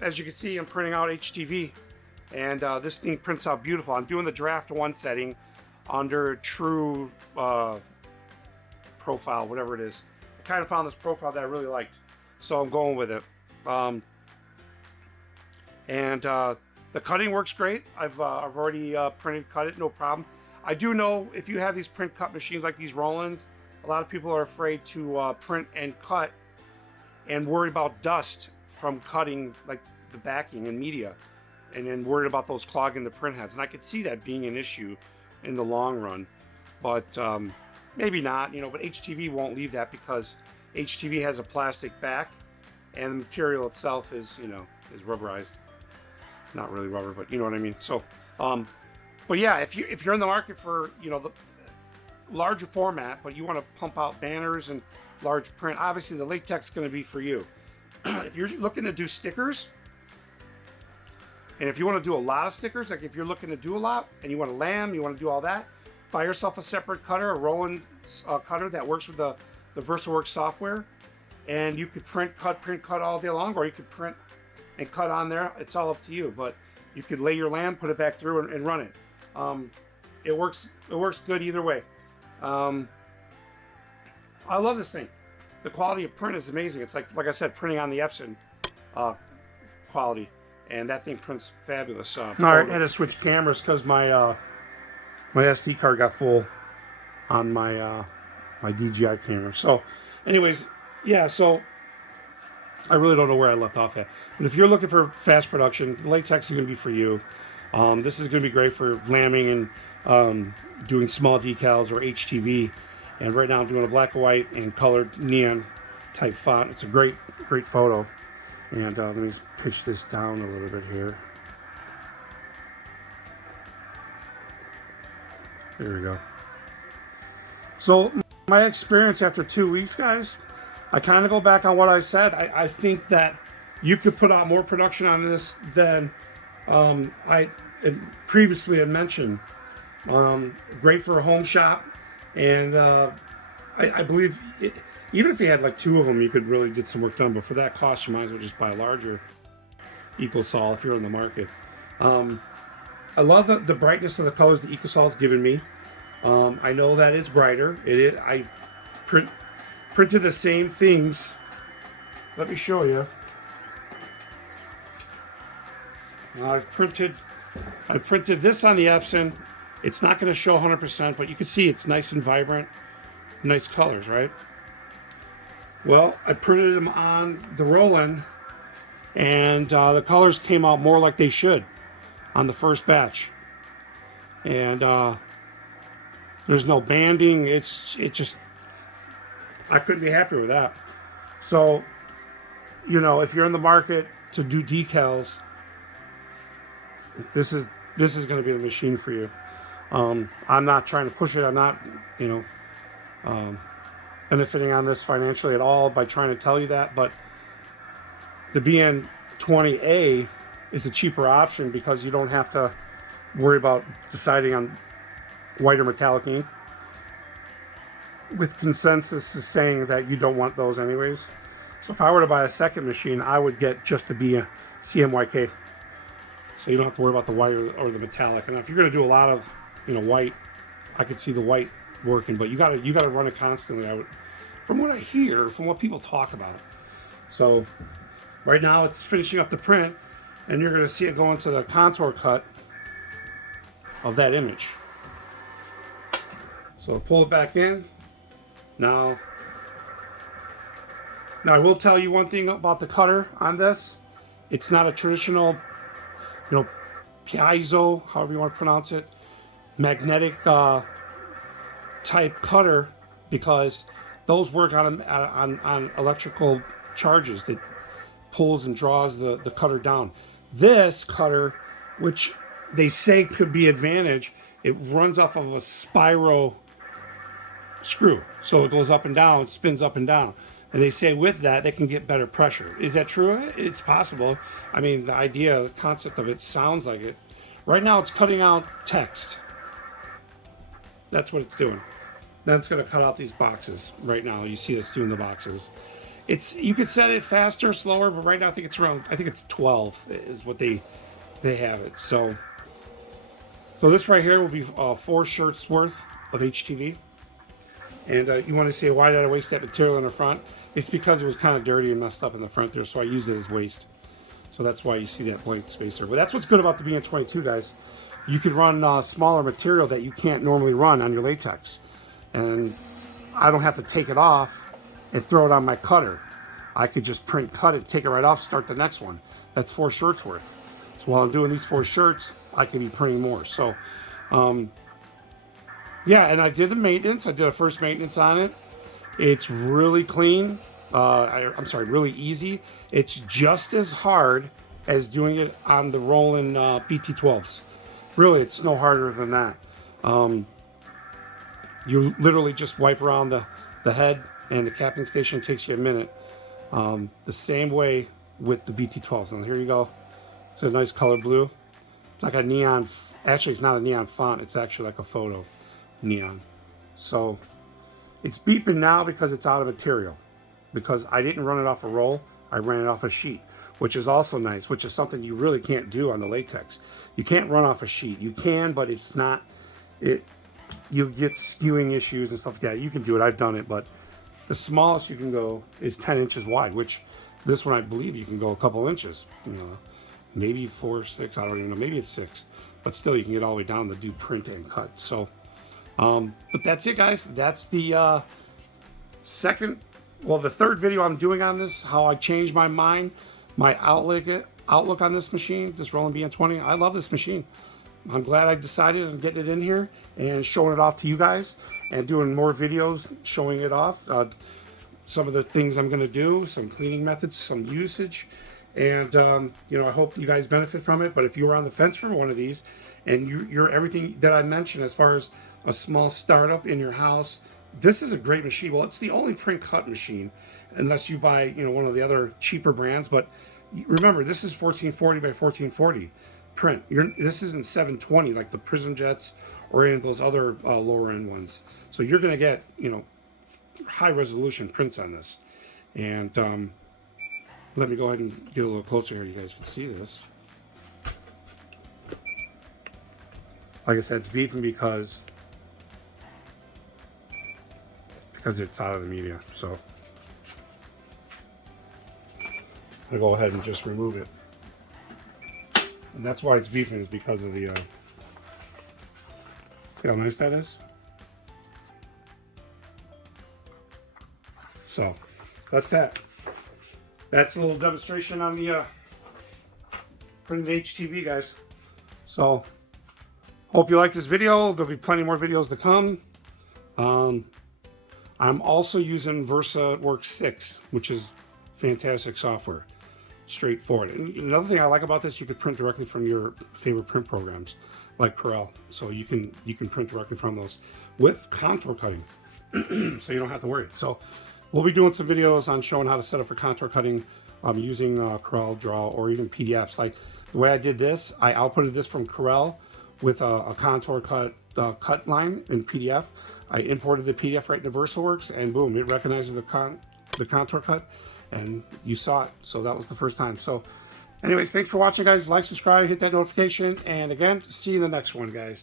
As you can see, I'm printing out HTV, and this thing prints out beautiful. I'm doing the draft 1 setting under true profile, whatever it is. I kind of found this profile that I really liked, so I'm going with it. The cutting works great. I've already printed, cut it, no problem. I do know if you have these print cut machines like these Rolands, a lot of people are afraid to print and cut and worried about dust from cutting like the backing and media, and then worried about those clogging the print heads. And I could see that being an issue in the long run, but maybe not, you know. But HTV won't leave that because HTV has a plastic back, and the material itself is, you know, is rubberized. Not really rubber, but you know what I mean. So, but yeah, if you're in the market for, you know, the larger format, but you want to pump out banners and large print, obviously the latex is going to be for you. If you're looking to do stickers, and if you want to do a lot of stickers, like if you're looking to do a lot and you want to lamb, you want to do all that, buy yourself a separate cutter, a Roland cutter that works with the VersaWorks software, and you could print cut all day long, or you could print and cut on there. It's all up to you, but you could lay your lamb, put it back through, and run it. It works good either way. I love this thing. The quality of print is amazing. It's like I said, printing on the Epson quality, and that thing prints fabulous. All right, I had to switch cameras because my my SD card got full on my my DJI camera. So, anyways, yeah. So I really don't know where I left off at, but if you're looking for fast production, latex is going to be for you. This is going to be great for lambing and doing small decals or HTV. And right now I'm doing a black and white and colored neon type font. It's a great photo. And let me pitch this down a little bit here. There we go. So my experience after 2 weeks, guys, I kind of go back on what I said. I think that you could put out more production on this than I previously had mentioned. Great for a home shop. And I believe even if you had like 2 of them, you could really get some work done. But for that cost, you might as well just buy a larger EcoSol if you're in the market. I love the brightness of the colors the EcoSol's given me. I know that it's brighter. It is. I printed the same things. Let me show you. I've printed this on the Epson. It's not going to show 100%, but you can see it's nice and vibrant, nice colors, right? Well, I printed them on the Roland, and the colors came out more like they should on the first batch. And there's no banding. It just, I couldn't be happier with that. So, you know, if you're in the market to do decals, this is going to be the machine for you. I'm not trying to push it. I'm not, you know, benefiting on this financially at all by trying to tell you that. But the BN-20A is a cheaper option because you don't have to worry about deciding on white or metallic ink, with consensus is saying that you don't want those anyways. So if I were to buy a second machine, I would get just the CMYK. So you don't have to worry about the white or the metallic. And if you're going to do a lot of, you know, white, I could see the white working, but you gotta run it constantly. From what I hear, from what people talk about. So right now it's finishing up the print, and you're going to see it go into the contour cut of that image. So pull it back in. Now I will tell you one thing about the cutter on this. It's not a traditional, you know, piezo, however you want to pronounce it, magnetic type cutter, because those work on electrical charges that pulls and draws the cutter down. This cutter, which they say could be advantage, it runs off of a spiral screw, so it goes up and down, spins up and down. And they say with that, they can get better pressure. Is that true? It's possible. I mean, the idea, the concept of it sounds like it. Right now, it's cutting out text. That's what it's doing. Then it's going to cut out these boxes. Right now, you see it's doing the boxes. you could set it faster, slower, but right now I think it's around, I think it's 12 is what they have it. So this right here will be 4 shirts worth of HTV. And you want to say, why did I waste that material in the front? It's because it was kind of dirty and messed up in the front there, so I used it as waste. So that's why you see that blank space there. But that's what's good about the BN-22, guys. You could run smaller material that you can't normally run on your latex. And I don't have to take it off and throw it on my cutter. I could just print, cut it, take it right off, start the next one. That's 4 shirts worth. So while I'm doing these 4 shirts, I could be printing more. So, yeah, and I did the maintenance. I did a first maintenance on it. It's really clean. I'm sorry, really easy. It's just as hard as doing it on the Roland BT12s. Really, it's no harder than that. You literally just wipe around the head, and the capping station takes you a minute. The same way with the BT12s. And here you go. It's a nice color blue. It's like a neon. Actually, it's not a neon font. It's actually like a photo neon. So it's beeping now because it's out of material. Because I didn't run it off a roll. I ran it off a sheet, which is also nice, which is something you really can't do on the latex. You can't run off a sheet. You can, but it's not, you'll get skewing issues and stuff like that. You can do it. I've done it, but the smallest you can go is 10 inches wide, which this one I believe you can go a couple inches. You know, maybe 4 or 6. I don't even know. Maybe it's 6, but still you can get all the way down to do print and cut. So, but that's it, guys. That's the the third video I'm doing on this. How I changed my mind, my outlook on this machine, this Roland BN-20. I love this machine. I'm glad I decided on getting it in here and showing it off to you guys and doing more videos showing it off. Some of the things I'm going to do, some cleaning methods, some usage, and you know, I hope you guys benefit from it. But if you were on the fence for one of these and you're everything that I mentioned as far as a small startup in your house, this is a great machine. Well, it's the only print cut machine, unless you buy, you know, one of the other cheaper brands. But remember, this is 1440 by 1440 print. This isn't 720 like the Prism Jets or any of those other lower end ones. So you're going to get, you know, high resolution prints on this. And let me go ahead and get a little closer here. You guys can see this. Like I said, it's beeping because it's out of the media. So I'm going to go ahead and just remove it. And that's why it's beeping, is because of the, see how nice that is? So that's that. That's a little demonstration on the printed HTV, guys. So hope you like this video. There'll be plenty more videos to come. I'm also using VersaWorks 6, which is fantastic software. Straightforward. And another thing I like about this, you could print directly from your favorite print programs like Corel. So you can print directly from those with contour cutting. So you don't have to worry. So we'll be doing some videos on showing how to set up for contour cutting using Corel Draw or even PDFs. Like the way I did this, I outputted this from Corel with a contour cut line in PDF. I imported the PDF right into VersaWorks, and boom, it recognizes the contour cut, and you saw it. So that was the first time. So anyways, thanks for watching, guys. Like, subscribe, hit that notification, and again, see you in the next one, guys.